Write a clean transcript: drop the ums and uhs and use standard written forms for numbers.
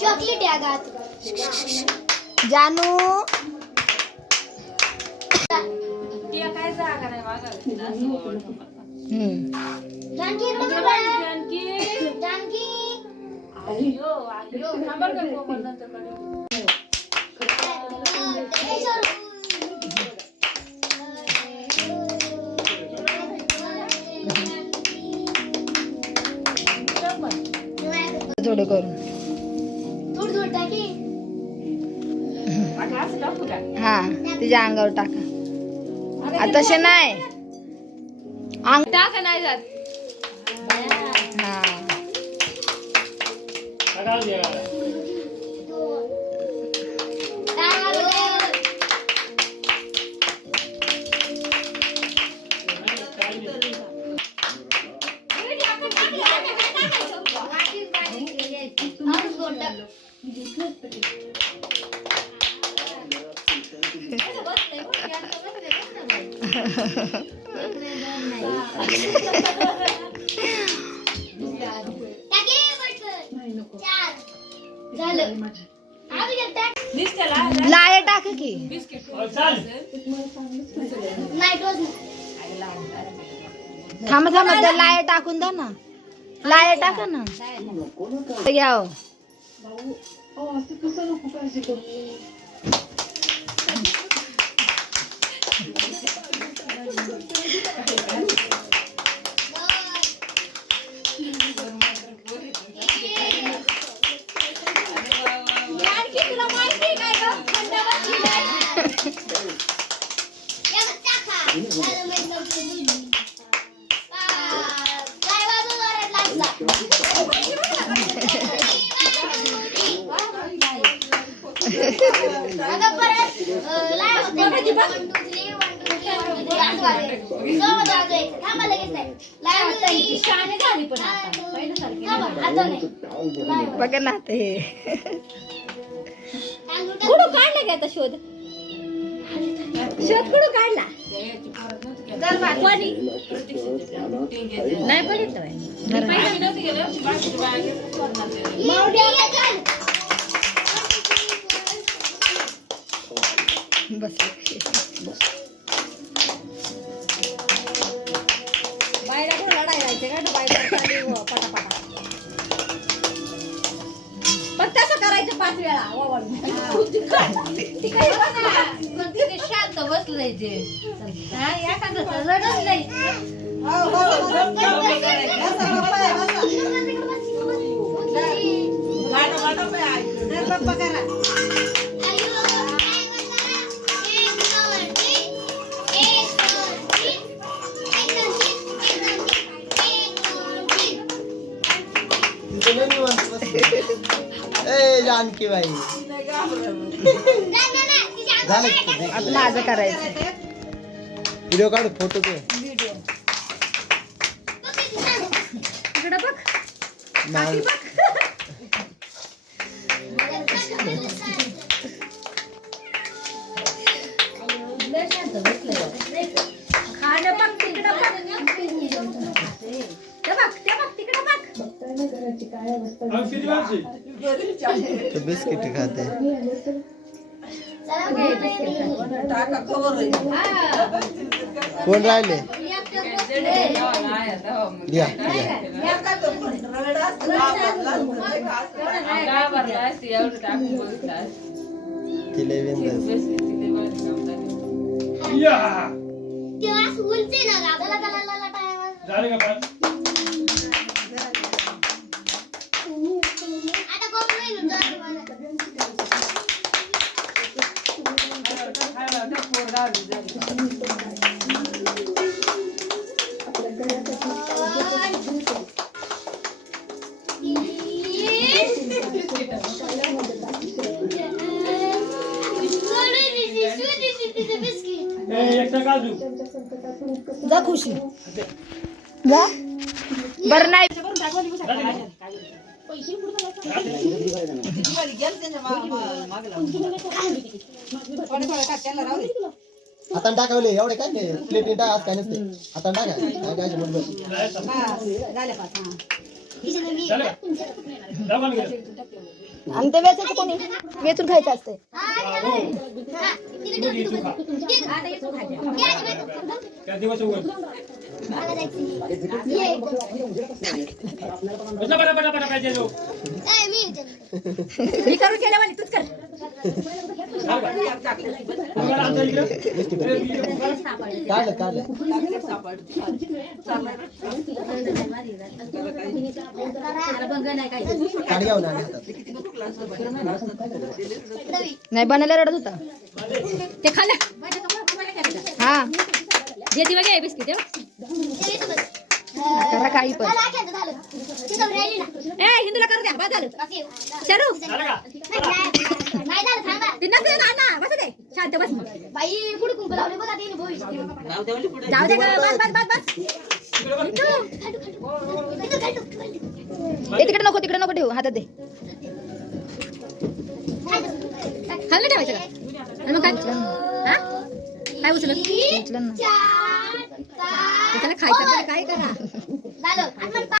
chocolate जानू काय जागा नाही थोडं करून हा तिच्या अंगावर टाका तसे नाही अंग टाका नाही जात हा लाय टाक की थांबा थांबा त्या लाय टाकून द्या ना लाय टाका ना घ्या बघा ना ते कुठं काढला का आता शोध कुठं काढला नाही बस बायला कुठं लढाई जायचे का पटापटा पण तसं करायचं 5 वेळा शांत बसलंय ते रडत नाही जानकी बाई आता माझं करायचं व्हिडिओ काढ फोटो ते इकडे बघ तो बिस्किट खाते कोण राहिले जा खुशी जा बरं नाही आता टाकावले एवढे काय नाही प्लेट टाका आज काय नसते आता टाका काय काय म्हणतो आणि ते वेचायचं कोणी वेचून खायचं असते मी करून केलं म्हणे तूच कर काढलं काढलं काढ घ्या ना नाही बनायला रडत होता ते खाल्लं हा जे दिवस आहे बिस्किट करा काही पण ए हिंदूला करू द्या बस झालं शरू ते नसते ना ना बस दे शांत बस जाऊ दे गं, बस बस बस बस तिकडे नको ठेवू हातात दे खाल्लं ठेवायचं का आणि मग काय हा काय उचलत उचलं ना त्याला खायचं तर काय करा